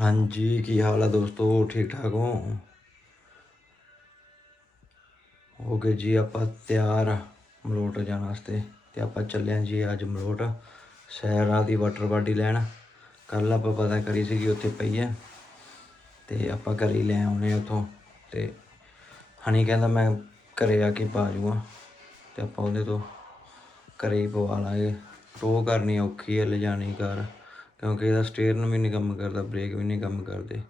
ਹਾਂਜੀ, ਕੀ ਹਾਲ ਆ ਦੋਸਤੋ? ਠੀਕ ਠਾਕ ਹੋ? ਹੋ ਗਏ ਜੀ ਆਪਾਂ ਤਿਆਰ ਮਲੋਟ ਜਾਣ ਵਾਸਤੇ ਤੇ ਆਪਾਂ ਚੱਲੇ ਹਾਂ ਜੀ ਅੱਜ ਮਲੋਟ। ਸੈਰਾ ਦੀ ਵਾਟਰ ਬਾਡੀ ਲੈਣ। ਕੱਲ ਆਪਾਂ ਪਤਾ ਕਰੀ ਸੀਗੀ ਉੱਥੇ ਪਈ ਹੈ। ਤੇ ਆਪਾਂ ਘਰੇ ਹੀ ਲੈ ਆਉਣੇ ਉੱਥੋਂ। ਤੇ ਹਣੀ ਕਹਿੰਦਾ ਮੈਂ ਘਰੇ ਆ ਕੇ ਪਾ ਜੂਗਾ। ਤੇ ਆਪਾਂ ਉਹਦੇ ਤੋਂ ਘਰੇ ਹੀ ਪਵਾ ਲਾਂਗੇ। ਟੋ ਕਰਨੀ ਔਖੀ ਹੈ, ਲਿਜਾਣੀ ਕਾਰ ਕਿਉਂਕਿ ਇਹਦਾ ਸਟੇਅਰਨ ਵੀ ਨਹੀਂ ਕੰਮ ਕਰਦਾ, ਬ੍ਰੇਕ ਵੀ ਨਹੀਂ ਕੰਮ ਕਰਦੇ।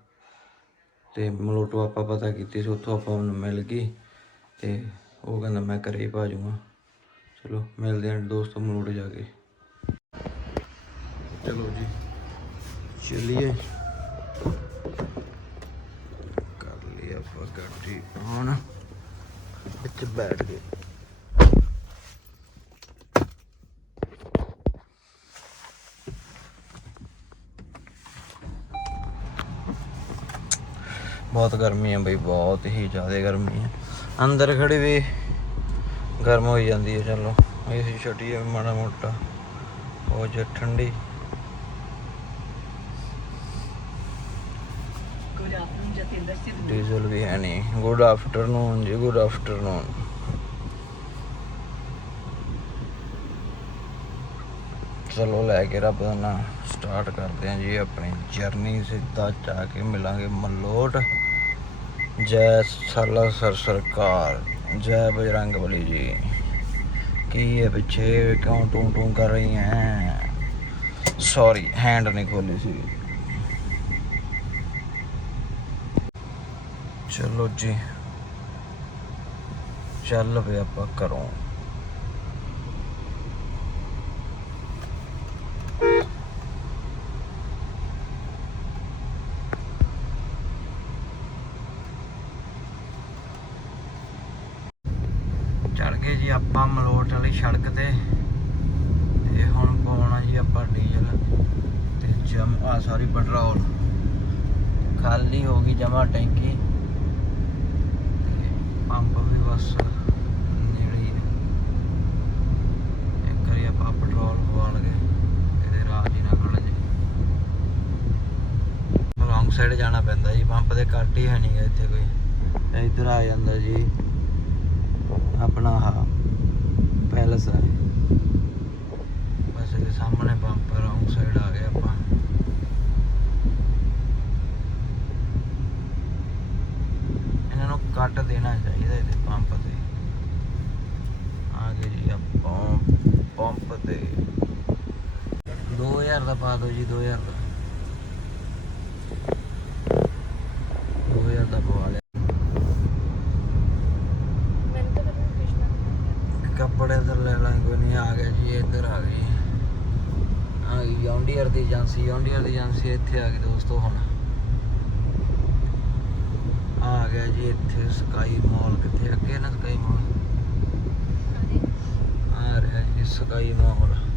ਤੇ ਮਲੋਟੋ ਆਪਾਂ ਪਤਾ ਕੀਤੀ ਸੀ, ਉੱਥੋਂ ਆਪਾਂ ਨੂੰ ਮਿਲ ਗਈ ਤੇ ਉਹ ਕਹਿੰਦਾ, ਮੈਂ ਘਰੇ ਹੀ ਪਾ ਜੂਗਾ। ਚਲੋ, ਮਿਲਦੇ ਹਾਂ ਦੋਸਤੋ ਮਲੋਟ ਜਾ ਕੇ। ਚਲੋ ਜੀ, ਚਲਿਏ। ਕਰ ਲਈ ਆਪਾਂ ਗੱਡੀ ਹੁਣ, ਵਿੱਚ ਬੈਠ ਗਏ। ਬਹੁਤ ਗਰਮੀ ਹੈ ਬਈ ਬਹੁਤ ਹੀ ਜ਼ਿਆਦਾ ਗਰਮੀ ਹੈ ਅੰਦਰ ਖੜੇ ਵੀ ਗਰਮ ਹੋਈ ਜਾਂਦੀ ਹੈ ਚਲੋ ਏਸੀ ਛੋਟੀ ਹੈ ਮਾੜਾ ਮੋਟਾ ਉਹ ਜੇ ਠੰਡੀ Good afternoon, Jatinder Sidhu. Diesel ਵੀ ਹੈ ਨਹੀਂ ਗੁੱਡ ਆਫਟਰਨੂਨ ਜੀ ਗੁੱਡ ਆਫਟਰਨੂਨ ਚਲੋ ਲੈ ਕੇ ਰੱਬ ਦਾ ਨਾਮ ਸਟਾਰਟ ਕਰਦੇ ਹਾਂ ਜੀ ਆਪਣੀ ਜਰਨੀ ਸਿੱਧਾ ਜਾ ਕੇ ਮਿਲਾਂਗੇ ਮਲੋਟ ਜੈ ਸਾਲਾ ਸਰ ਸਰਕਾਰ ਜੈ ਬਜਰੰਗ ਬਲੀ ਜੀ ਕੀ ਹੈ ਪਿੱਛੇ ਕਿਉਂ ਟੂੰ ਟੂੰ ਕਰ ਰਹੀ ਹੈ ਸੌਰੀ ਹੈਂਡ ਨਹੀਂ ਖੋਲੀ ਸੀ ਚਲੋ ਜੀ ਚੱਲ ਵੇ ਆਪਾਂ ਕਰੋ ਚੜ ਗਏ ਜੀ ਆਪਾਂ ਮਲੋਟ ਵਾਲੀ ਸੜਕ ਤੇ। ਤੇ ਹੁਣ ਪਾਉਣਾ ਜੀ ਆਪਾਂ ਡੀਜ਼ਲ ਤੇ ਜਮ ਆ ਸੌਰੀ ਪੈਟਰੋਲ। ਖਾਲੀ ਹੋ ਗਈ ਜਮਾ ਟੈਂਕੀ। ਪੰਪ ਵੀ ਬਸ ਨੇੜੇ ਹੀ ਇੱਕ ਵਾਰੀ ਆਪਾਂ ਪੈਟਰੋਲ ਪਵਾ ਲਗੇ। ਇਹਦੇ ਰਾਹ ਜੀ ਨਾ ਖੜ ਜੇ ਰੌਂਗ ਸਾਈਡ ਜਾਣਾ ਪੈਂਦਾ ਜੀ, ਪੰਪ ਦੇ ਕੱਟ ਹੀ ਹੈ ਨਹੀਂ ਇੱਥੇ ਕੋਈ। ਇੱਧਰ ਆ ਜਾਂਦਾ ਜੀ। ਆਪਣਾ ਆਹ ਪੈਲਸ ਹੈ। ਬਸ ਇਹਦੇ ਸਾਹਮਣੇ ਪੰਪ ਰੌਂਗ ਸਾਈਡ ਆ ਗਏ ਆਪਾਂ। ਇਹਨਾਂ ਨੂੰ ਕੱਟ ਦੇਣਾ ਚਾਹੀਦਾ ਇਹਦੇ ਪੰਪ ਤੇ। ਆ ਗਏ ਜੀ ਆਪਾਂ ਪੰਪ ਤੇ। 2000 ਦਾ ਪਾ ਦਿਓ ਜੀ 2000 ਦਾ 2000 ਦਾ ਪਵਾ ਲਿਆ ਕੱਪੜੇ ਤਾਂ ਲੈ ਲਾਂਗੇ ਕੋਈ ਨਹੀਂ ਆ ਗਿਆ ਜੀ ਇੱਧਰ ਆ ਗਈ ਆ ਗਈ ਯੌਂਡੀਅਰ ਦੀ ਏਜੰਸੀ ਯੌਂਡੀਅਰ ਦੀ ਏਜੰਸੀ ਇੱਥੇ ਆ ਗਈ ਦੋਸਤੋ ਹੁਣ। ਆ ਗਿਆ ਜੀ ਇੱਥੇ ਸਕਾਈ ਮਾਲ ਕਿੱਥੇ ਅੱਗੇ ਨਾ ਸਕਾਈ ਮਾਲ। ਆ ਰਿਹਾ ਜੀ ਸਕਾਈ ਮਾਲ।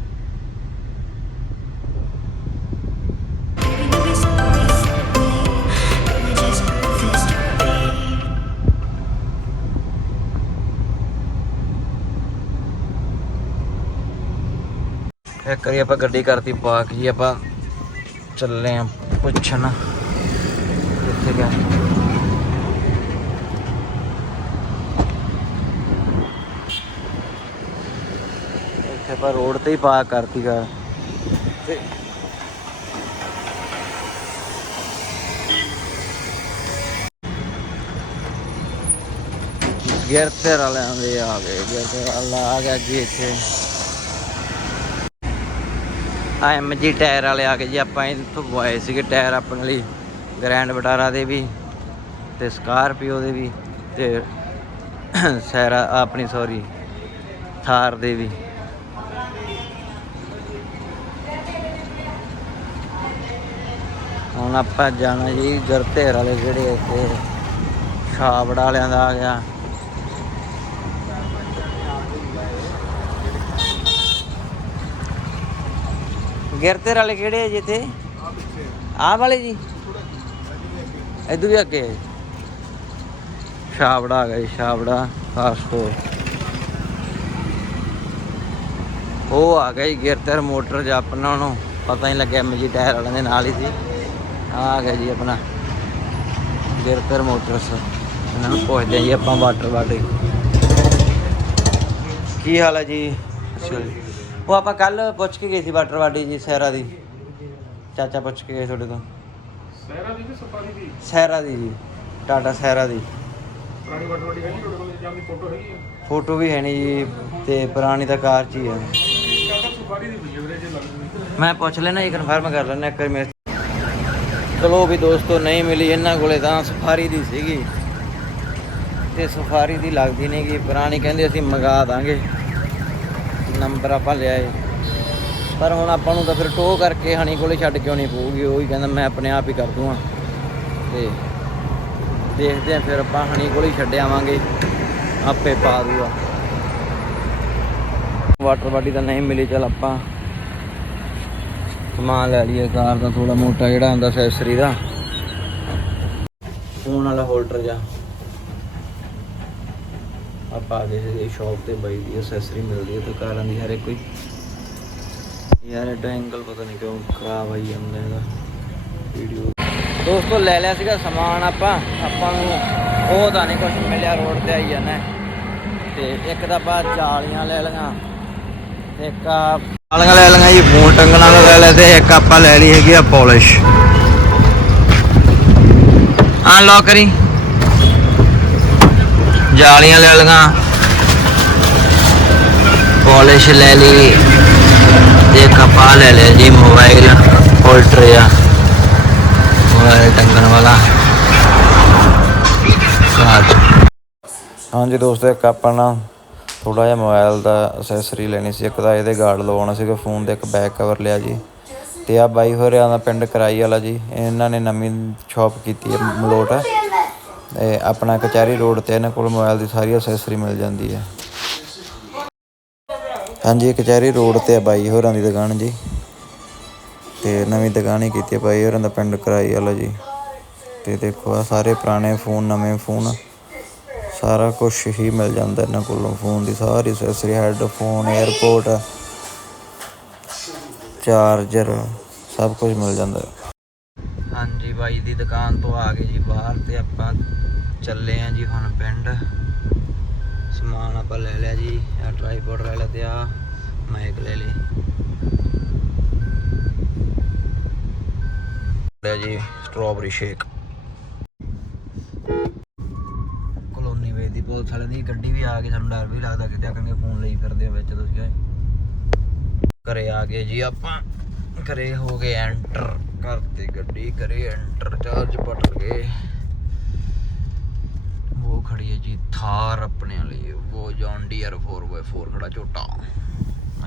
ਇੱਕ ਵਾਰੀ ਆਪਾਂ ਗੱਡੀ ਕਰਤੀ ਪਾਰਕ ਜੀ, ਆਪਾਂ ਚੱਲੇ ਆ ਪੁੱਛਣ। ਕਿੱਥੇ ਗਿਆ? ਇੱਥੇ ਆਪਾਂ ਰੋਡ ਤੇ ਹੀ ਪਾਰਕ ਕਰਤੀ ਗਾ। ਤੇ ਗੇਰਤਰ ਵਾਲਿਆਂ ਦੇ ਆ ਗਏ ਗੇਰਤਰ ਵਾਲਾ ਆ ਗਿਆ ਜੀ ਇੱਥੇ। ਆ ਐਮਜੀ ਟਾਇਰ ਵਾਲੇ ਆ ਕੇ ਜੀ, ਆਪਾਂ ਇੱਥੋਂ ਪਵਾਏ ਸੀਗੇ ਟਾਇਰ ਆਪਣੇ ਲਈ, ਗ੍ਰੈਂਡ ਵਟਾਰਾ ਦੇ ਵੀ ਤੇ ਸਕਾਰਪੀਓ ਦੇ ਵੀ ਤੇ ਸੈਰਾ ਆਪਣੀ, ਸੌਰੀ, ਥਾਰ ਦੇ ਵੀ। ਹੁਣ ਆਪਾਂ ਜਾਣਾ ਜੀ ਗਰਤੇਰ ਵਾਲੇ ਜਿਹੜੇ ਇੱਥੇ, ਛਾਬੜਾ ਵਾਲਿਆਂ ਦਾ ਆ ਗਿਆ। ਗਿਰਤੇਰ ਵਾਲੇ ਕਿਹੜੇ ਆ ਜੀ ਇੱਥੇ? ਆਹ ਵਾਲੇ ਜੀ? ਇਦੋਂ ਵੀ ਅੱਗੇ ਹੈ ਆ ਗਿਆ ਜੀ, ਛਾਬੜਾ ਉਹ ਆ ਗਿਆ ਗਿਰਤਰ ਮੋਟਰ ਜਾਂ ਆਪਣਾ ਨੂੰ ਪਤਾ ਨਹੀਂ ਲੱਗਿਆ ਐਮਜੀ ਟਾਇਰ ਵਾਲਿਆਂ ਦੇ ਨਾਲ ਹੀ ਸੀ। ਆ ਗਿਆ ਜੀ ਆਪਣਾ ਗਿਰਤਰ ਮੋਟਰਸ। ਇਹਨਾਂ ਨੂੰ ਪੁੱਛਦੇ ਜੀ ਆਪਾਂ ਵਾਟਰ ਬਾਡੀ। ਕੀ ਹਾਲ ਹੈ ਜੀ? ਅੱਛਾ ਜੀ। ਉਹ ਆਪਾਂ ਕੱਲ ਪੁੱਛ ਕੇ ਗਏ ਸੀ ਵਾਟਰ ਬਾਡੀ ਜੀ ਸਹਿਰਾ ਦੀ। ਚਾਚਾ ਪੁੱਛ ਕੇ ਗਏ ਤੁਹਾਡੇ ਤੋਂ। ਸਹਿਰਾ ਦੀ ਕਿ ਸਫਾਰੀ ਦੀ ਸਹਿਰਾ ਦੀ ਜੀ ਟਾਟਾ ਸਹਿਰਾ ਦੀ। ਪੁਰਾਣੀ ਵੱਡ ਵੱਡੀ ਹੈਗੀ ਤੁਹਾਡੇ ਕੋਲ? ਜਾਂ ਦੀ ਫੋਟੋ ਹੈਗੀ ਹੈ ਫੋਟੋ ਵੀ ਹੈ ਨਹੀਂ ਜੀ ਤੇ ਪੁਰਾਣੀ ਤਾਂ ਕਾਰ 'ਚ ਹੀ ਹੈ ਕਾਕਾ ਸਫਾਰੀ ਦੀ ਪਈ ਹੈ ਵੀਰੇ ਜੇ ਲੱਗਦੀ ਮੈਂ ਪੁੱਛ ਲੈਣਾ ਇਹ ਕਨਫਰਮ ਕਰ ਲੈਣਾ ਇੱਕ ਵਾਰ ਮੇਰੇ ਚਲੋ ਵੀ ਦੋਸਤੋ ਨਹੀਂ ਮਿਲੀ ਇਹਨਾਂ ਕੋਲੇ ਤਾਂ ਸਫਾਰੀ ਦੀ ਸੀਗੀ। ਤੇ ਸਫਾਰੀ ਦੀ ਲੱਗਦੀ ਨਹੀਂ ਗੀ ਪੁਰਾਣੀ ਕਹਿੰਦੇ ਅਸੀਂ ਮੰਗਾ ਦਾਂਗੇ। ਨੰਬਰ ਆਪਾਂ ਲਿਆਏ ਪਰ ਹੁਣ ਆਪਾਂ ਨੂੰ ਤਾਂ ਫਿਰ ਟੋ ਕਰਕੇ ਹਣੀ ਕੋਲੇ ਛੱਡ ਕਿਉਂ ਨਹੀਂ ਪਊਗੀ, ਉਹ ਹੀ ਕਹਿੰਦਾ ਮੈਂ ਆਪਣੇ ਆਪ ਹੀ ਕਰ ਦੂੰਗਾ। ਤੇ ਦੇਖਦੇ ਆ ਫਿਰ ਆਪਾਂ ਹਣੀ ਕੋਲੇ ਹੀ ਛੱਡ ਆਵਾਂਗੇ, ਆਪੇ ਪਾ ਦੂਗਾ। ਵਾਟਰ ਬਾਡੀ ਤਾਂ ਨਹੀਂ ਮਿਲੀ, ਚਲ ਆਪਾਂ ਸਮਾਨ ਲੈ ਲਈਏ, ਕਾਰ ਦਾ ਥੋੜਾ ਮੋਟਾ ਜਿਹੜਾ ਹੁੰਦਾ ਅਸੈਸਰੀ ਦਾ। ਫੋਨ ਵਾਲਾ ਹੋਲਡਰ ਜਾ। ਆਪਾਂ ਆ ਗਏ ਸ਼ਾਪ ਤੇ ਬਾਈ ਦੀ ਅਸੈਸਰੀ ਮਿਲਦੀ ਹੈ ਤੇ ਕਾਰਾਂ ਦੀ ਹਰ ਇੱਕ ਕੋਈ। ਯਾਰ ਇਹ ਐਂਗਲ ਪਤਾ ਨਹੀਂ ਕਿਉਂ ਖਰਾਬ ਆਈ ਜਾਂਦਾ ਇਹਦਾ। ਵੀਡੀਓ ਦੋਸਤੋ ਲੈ ਲਿਆ ਸੀਗਾ ਸਮਾਨ ਆਪਾਂ। ਆਪਾਂ ਨੂੰ ਉਹ ਤਾਂ ਨਹੀਂ ਕੁਝ ਮਿਲਿਆ ਰੋਡ ਤੇ ਆਈ ਜਾਂਦਾ ਤੇ ਇੱਕ ਤਾਂ ਆਪਾਂ ਜਾਲੀਆਂ ਲੈ ਲਈਆਂ ਤੇ ਇੱਕ ਜਾਲੀਆਂ ਲੈ ਲਈਆਂ ਜੀ ਫੋਨ ਟੰਗਣ ਵਾਲਾ ਲੈ ਲਿਆ ਤੇ ਇੱਕ ਆਪਾਂ ਲੈ ਲਈ ਹੈਗੀ ਆ ਪਾਲਿਸ਼ ਅਨਲੌਕ ਕਰੀ। ਜਾਲੀਆਂ ਲੈ ਲਈਆਂ। ਪਾਲਿਸ਼ ਲੈ ਲਈ। ਤੇ ਇੱਕ ਲੈ ਲਿਆ ਜੀ ਮੋਬਾਈਲ ਹੋਲਡਰ ਆ। ਮੋਬਾਈਲ ਟੰਗਣ ਵਾਲਾ। ਕਾਜ ਹਾਂਜੀ ਦੋਸਤੋ, ਇੱਕ ਆਪਾਂ ਨਾ ਥੋੜਾ ਜਿਹਾ ਮੋਬਾਈਲ ਦਾ ਅਸੈਸਰੀ ਲੈਣੀ ਸੀ। ਇੱਕ ਤਾਂ ਇਹਦੇ ਗਾਰਡ ਲਵਾਉਣਾ ਸੀਗਾ ਫੋਨ ਦੇ ਇੱਕ ਬੈਕ ਕਵਰ ਲਿਆ ਜੀ। ਤੇ ਆ ਬਾਈ ਹੋਰਿਆਂ ਦਾ ਪਿੰਡ ਕਰਾਈ ਵਾਲਾ ਜੀ। ਇਹਨਾਂ ਨੇ ਨਵੀਂ ਸ਼ਾਪ ਕੀਤੀ ਹੈ, ਮਲੋਟ। ਆਪਣਾ ਕਚਹਿਰੀ ਰੋਡ ਤੇ ਇਹਨਾਂ ਕੋਲ ਮੋਬਾਈਲ ਦੀ ਸਾਰੀ ਅਸੈਸਰੀ ਮਿਲ ਜਾਂਦੀ ਹੈ। ਹਾਂਜੀ ਕਚਹਿਰੀ ਰੋਡ ਤੇ ਆ ਬਾਈ ਹੋਰਾਂ ਦੀ ਦੁਕਾਨ ਜੀ। ਤੇ ਨਵੀਂ ਦੁਕਾਨ ਹੀ ਕੀਤੀ ਬਾਈ ਹੋਰਾਂ ਦਾ ਪਿੰਡ ਕਰਾਈ ਵਾਲਾ ਜੀ। ਤੇ ਦੇਖੋ ਆ ਸਾਰੇ ਪੁਰਾਣੇ ਫੋਨ, ਨਵੇਂ ਫੋਨ। ਸਾਰਾ ਕੁਝ ਹੀ ਮਿਲ ਜਾਂਦਾ ਇਹਨਾਂ ਕੋਲੋਂ ਫੋਨ ਦੀ, ਸਾਰੀ ਅਸੈਸਰੀ ਹੈੱਡਫੋਨ 에ਅਰਪੋਰਟ ਚਾਰਜਰ ਸਭ ਕੁਝ ਮਿਲ ਜਾਂਦਾ। ਹਾਂਜੀ, ਬਾਈ ਦੀ ਦੁਕਾਨ ਤੋਂ ਆ ਗਏ ਜੀ ਬਾਹਰ ਤੇ ਆਪਾਂ ਚੱਲੇ ਆ ਜੀ ਹੁਣ ਪਿੰਡ। ਸਮਾਨ ਆਪਾਂ ਲੈ ਲਿਆ ਜੀ ਆ ਟ੍ਰਾਈਪੋਡ ਲੈ ਲਿਆ ਤੇ ਆ ਮਾਈਕ ਲੈ ਲਈ। ਲਿਆ ਜੀ ਸਟ੍ਰਾਬੇਰੀ ਸ਼ੇਕ ਕਲੋਨੀ ਵੇ ਦੀ ਪੁਲਿਸ ਵਾਲੇ ਦੀ ਗੱਡੀ ਵੀ ਆ ਗਈ, ਸਾਨੂੰ ਡਰ ਵੀ ਲੱਗਦਾ, ਕਿਤੇ ਆਖਣਗੇ ਫੋਨ ਲਈ ਫਿਰਦੇ ਵਿੱਚ ਤੁਸੀਂ ਓਏ ਘਰੇ ਆ ਗਏ ਜੀ ਆਪਾਂ। ਘਰੇ ਹੋ ਗਏ ਐਂਟਰ ਘਰ ਤੇ ਗੱਡੀ ਘਰੇ ਐਂਟਰ ਚਾਰਜ ਪਟ ਗਏ। 4 ਖੜਾ ਝੋਟਾ।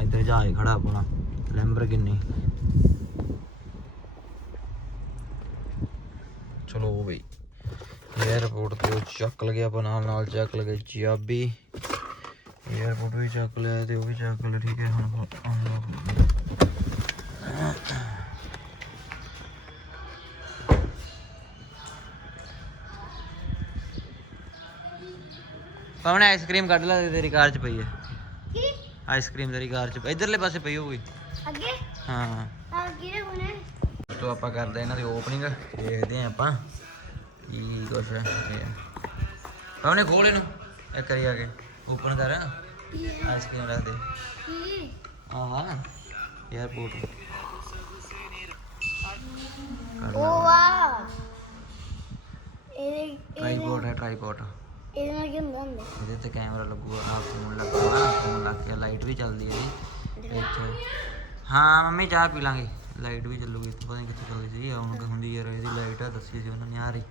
ਇੱਧਰ ਜਹਾਜ਼ ਖੜਾ ਆਪਣਾ ਲੈਂਬਰ ਕਿੰਨੀ ਚਲੋ ਬਈ 에어ਪੋਰਟ ਤੇ ਚੱਕ ਲਗੇ ਆਪਾਂ ਨਾਲ ਨਾਲ ਚੱਕ ਲਗੇ ਚਾਬੀ। 에어ਪੋਰਟ ਵੀ ਚੱਕ ਲਿਆ ਤੇ ਉਹ ਵੀ ਚੱਕ ਲਿਆ ਠੀਕ ਹੈ ਹੁਣ ਪਵਨ ਆਈਸਕ੍ਰੀਮ ਕੱਢ ਲੈ ਤੇਰੀ ਕਾਰ ਚ ਪਈ ਹੈ। ਆਈਸਕ੍ਰੀਮ ਤੇਰੀ ਕਾਰ 'ਚ। ਇਧਰਲੇ ਪਾਸੇ ਪਈ ਹੋਊਗੀ। ਅੱਗੇ? ਹਾਂ। ਆ ਕਿਹੜੇ ਹੋਣੇ। ਤੋਂ ਆਪਾਂ ਕਰਦੇ ਇਹਨਾਂ ਦੀ ਓਪਨਿੰਗ ਦੇਖਦੇ ਆ ਆਪਾਂ ਕੀ ਕੁਛ ਹੈ। ਪਵਨੇ ਖੋਲ ਇਹਨੂੰ। ਇੱਕ ਵਾਰੀ ਆ ਕੇ ਓਪਨ ਕਰ। ਆਈਸਕ੍ਰੀਮ ਰੱਖ ਦੇ। ਆਹ। 에어ਪੋਰਟ ਉਹ ਵਾ ਇਹ ਟ੍ਰਾਈਪੋਡ ਹੈ ਟ੍ਰਾਈਪੋਡ ਇਹਦੇ ਨਾਲ ਕੀ ਹੁੰਦਾ ਹੁੰਦਾ? ਇਹਦੇ ਤੇ ਕੈਮਰਾ ਲੱਗੂਗਾ ਨਾਲ ਫੋਨ ਲੱਗੂਗਾ ਫੋਨ ਲੱਗ ਕੇ ਲਾਈਟ ਵੀ ਚੱਲਦੀ ਹੈ ਇਹਦੀ। ਵਿੱਚ ਹਾਂ ਮੰਮੀ ਚਾਹ ਪੀ ਲਾਂਗੇ। ਲਾਈਟ ਵੀ ਚੱਲੂਗੀ ਇੱਥੇ ਪਤਾ ਨਹੀਂ ਕਿੱਥੇ ਚੱਲ ਸੀ ਆਉਣ ਕਿ ਹੁੰਦੀ ਯਾਰ ਇਹਦੀ ਲਾਈਟ ਆ ਦੱਸੀ ਸੀ ਉਹਨਾਂ ਨੇ ਆ ਰਹੀ।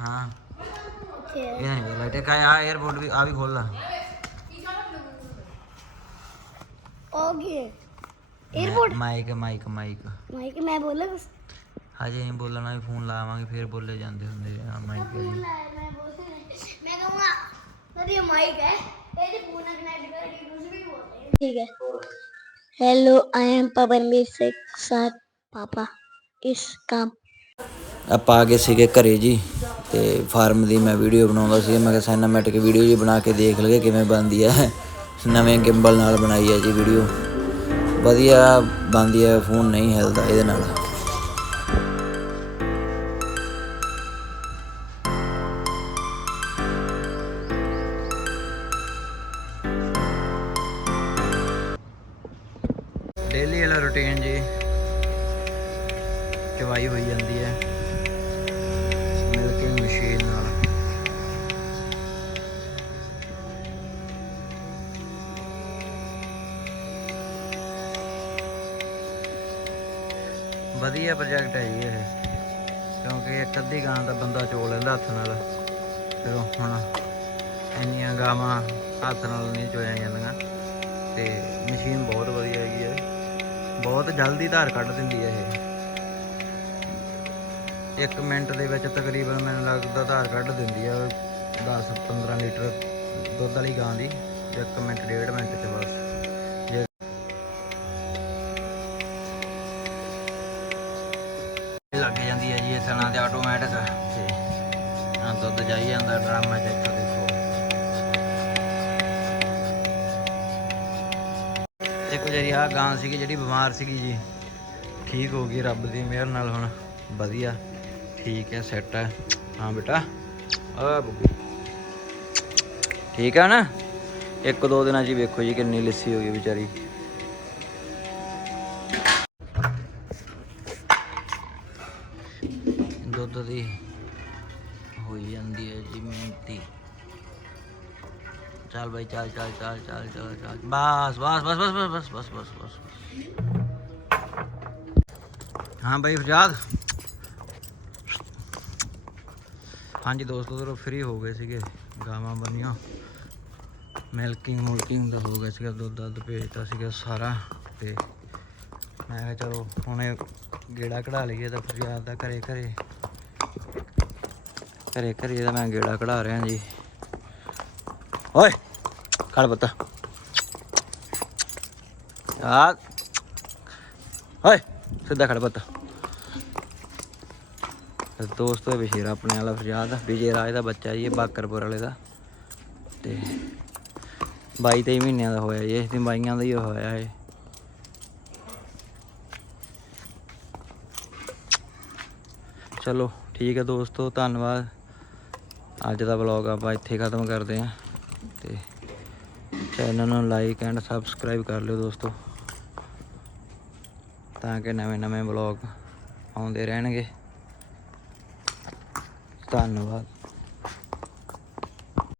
ਹਾਂ। ਇਹ ਨਹੀਂ ਲਾਈਟ ਹੈ ਕਾਇਆ 에어ਪੋਰਟ ਵੀ ਆ ਵੀ ਖੋਲ ਲਾ। Okay airport mic mic mic mic ਮੈਂ ਬੋਲਾਂ ਹਜੇ ਨਹੀਂ ਬੋਲਣਾ ਵੀ ਫੋਨ ਲਾਵਾਂਗੇ ਫਿਰ ਬੋਲੇ ਜਾਂਦੇ ਹੁੰਦੇ ਆ mic ਮੈਂ ਬੋਲਦਾ ਮੈਂ ਕਹੂੰਗਾ ਵਧੀਆ ਮਾਈਕ ਹੈ ਇਹਦੇ ਫੋਨ ਨਾਲ ਕਨੈਕਟ ਕਰਕੇ ਕੁਝ ਵੀ ਬੋਲਦੇ ਠੀਕ ਹੈ हेलो आई एम पवनवीर से साथ पापा इस काम ਆਪਾਂ ਆ ਗਏ ਸੀਗੇ ਘਰੇ ਜੀ ਤੇ ਫਾਰਮ ਦੀ ਮੈਂ ਵੀਡੀਓ ਬਣਾਉਂਦਾ ਸੀ ਮੈਂ ਕਿਹਾ ਸਾਈਨਾਮੈਟਿਕ ਵੀਡੀਓ ਜੀ ਬਣਾ ਕੇ ਦੇਖ ਲਈਏ ਕਿਵੇਂ ਬਣਦੀ ਹੈ ਨਵੇਂ ਗਿੰਬਲ ਨਾਲ ਬਣਾਈ ਹੈ ਜੀ ਵੀਡੀਓ ਵਧੀਆ ਬਣਦੀ ਹੈ ਫੋਨ ਨਹੀਂ ਹਿਲਦਾ ਇਹਦੇ ਨਾਲ ਰੁਟੀਨ ਜੀ। ਚਵਾਈ ਹੋਈ ਜਾਂਦੀ ਹੈ। ਮਿਲਕਿੰਗ ਮਸ਼ੀਨ ਨਾਲ। ਵਧੀਆ ਪ੍ਰੋਜੈਕਟ ਹੈ ਜੀ ਇਹ। ਕਿਉਂਕਿ ਇੱਕ ਅੱਧੀ ਗਾਂ ਦਾ ਬੰਦਾ ਚੋ ਲੈਂਦਾ ਹੱਥ ਨਾਲ। ਫਿਰ ਹੁਣ ਇੰਨੀਆਂ ਗਾਵਾਂ ਹੱਥ ਨਾਲ ਨਹੀਂ ਚੋਈਆਂ ਜਾਂਦੀਆਂ। ਤੇ ਮਸ਼ੀਨ ਬਹੁਤ ਵਧੀਆ ਹੈਗੀ ਹੈ। ਬਹੁਤ ਜਲਦੀ ਧਾਰ ਕੱਢ ਦਿੰਦੀ ਹੈ ਇਹ। 1 ਮਿੰਟ ਦੇ ਵਿੱਚ ਤਕਰੀਬਨ ਮੈਨੂੰ ਲੱਗਦਾ ਧਾਰ ਕੱਢ ਦਿੰਦੀ ਹੈ 10 15 ਲੀਟਰ ਦੁੱਧ ਵਾਲੀ ਗਾਂ ਦੀ। 1 ਮਿੰਟ, ਡੇਢ ਮਿੰਟ ਚ ਬਸ। ਗਾਂ ਸੀਗੀ, ਜਿਹੜੀ ਬਿਮਾਰ ਸੀਗੀ ਜੀ। ਠੀਕ ਹੋ ਗਈ ਰੱਬ ਦੀ ਮਿਹਰ ਨਾਲ ਹੁਣ, ਵਧੀਆ। ਠੀਕ ਹੈ ਸੈੱਟ ਹੈ। ਹਾਂ ਬੇਟਾ। ਆ ਬੱਬੂ ਠੀਕ ਹੈ ਨਾ? ਇੱਕ ਦੋ ਦਿਨਾਂ 'ਚ ਵੇਖੋ ਜੀ ਕਿੰਨੀ ਲਿੱਸੀ ਹੋ ਗਈ ਵਿਚਾਰੀ। ਦੁੱਧ ਦੀ ਹੋਈ ਜਾਂਦੀ ਹੈ ਜੀ ਮਿਹਨਤੀ। ਚੱਲ ਬਾਈ, ਚੱਲ ਚੱਲ ਚੱਲ ਚੱਲ ਚੱਲ ਚੱਲ। ਬਸ ਬਸ ਬਸ ਬਸ ਬਸ ਬਸ ਬਸ ਬਸ ਬਸ। ਹਾਂ ਬਾਈ, ਫਜਾਦ। ਹਾਂਜੀ ਦੋਸਤੋ, ਉਧਰੋਂ ਫ੍ਰੀ ਹੋ ਗਏ ਸੀਗੇ ਗਾਵਾਂ ਬੰਨੀਆਂ। ਮਿਲਕਿੰਗ ਮੁਲਕਿੰਗ ਦਾ ਹੋ ਗਿਆ ਸੀਗਾ, ਦੁੱਧ ਦੱਧ ਭੇਜਤਾ ਸੀਗਾ ਸਾਰਾ। ਤੇ ਮੈਂ ਕਿਹਾ ਚਲੋ, ਹੁਣੇ ਗੇੜਾ ਕਢਾ ਲਈਏ ਤਾਂ ਫਰਿਆਦ ਦਾ ਘਰੇ ਘਰੇ। ਘਰੇ ਘਰੇ ਦਾ ਮੈਂ ਗੇੜਾ ਕਢਾ ਰਿਹਾ ਜੀ। ਓਏ! ਖੜ ਬੱਤਾ ਆ ਓਏ ਸਿੱਧਾ ਖੜ ਬੱਤਾ ਦੋਸਤੋ ਇਹ ਬਸ਼ੀਰ ਆਪਣੇ ਵਾਲਾ ਫਰਿਆਦ ਵਿਜੇ ਰਾਜ ਦਾ ਬੱਚਾ ਜੀ ਇਹ ਬਾਕਰਪੁਰ ਵਾਲੇ ਦਾ ਤੇ 22 23 ਮਹੀਨਿਆਂ ਦਾ ਹੋਇਆ ਜੀ ਇਸ ਦੀ ਬਾਈਆਂ ਦਾ ਹੀ ਹੋਇਆ ਇਹ ਚਲੋ ਠੀਕ ਹੈ ਦੋਸਤੋ ਧੰਨਵਾਦ ਅੱਜ ਦਾ ਵਲੌਗ ਆਪਾਂ ਇੱਥੇ ਖਤਮ ਕਰਦੇ ਹਾਂ ਤੇ ਚੈਨਲ ਨੂੰ ਲਾਈਕ ਐਂਡ ਸਬਸਕ੍ਰਾਈਬ ਕਰ ਲਿਓ ਦੋਸਤੋ, ਤਾਂ ਕਿ ਨਵੇਂ ਨਵੇਂ ਵਲੌਗ ਆਉਂਦੇ ਰਹਿਣਗੇ। ਧੰਨਵਾਦ।